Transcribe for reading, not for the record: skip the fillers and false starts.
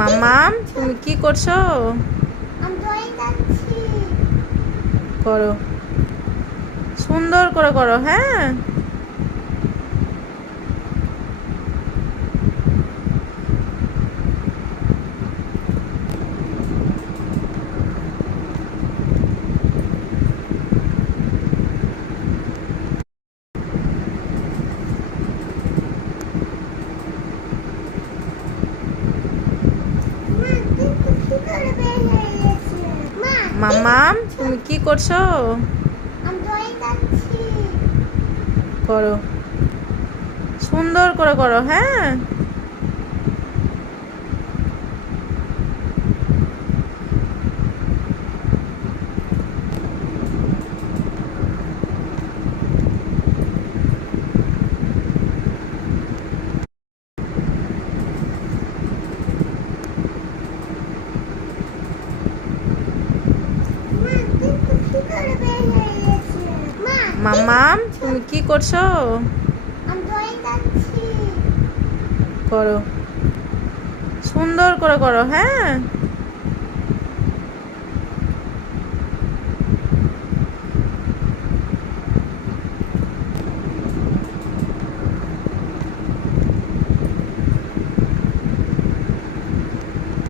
মাম্মাম তুমি কি করছো? করো, সুন্দর করে করো। হ্যাঁ, মাম্মাম তুমি কি করছো? করো, সুন্দর করে করো। হ্যাঁ, মাম্মাম তুমি কি করছো? করো, সুন্দর করে করো। হ্যাঁ।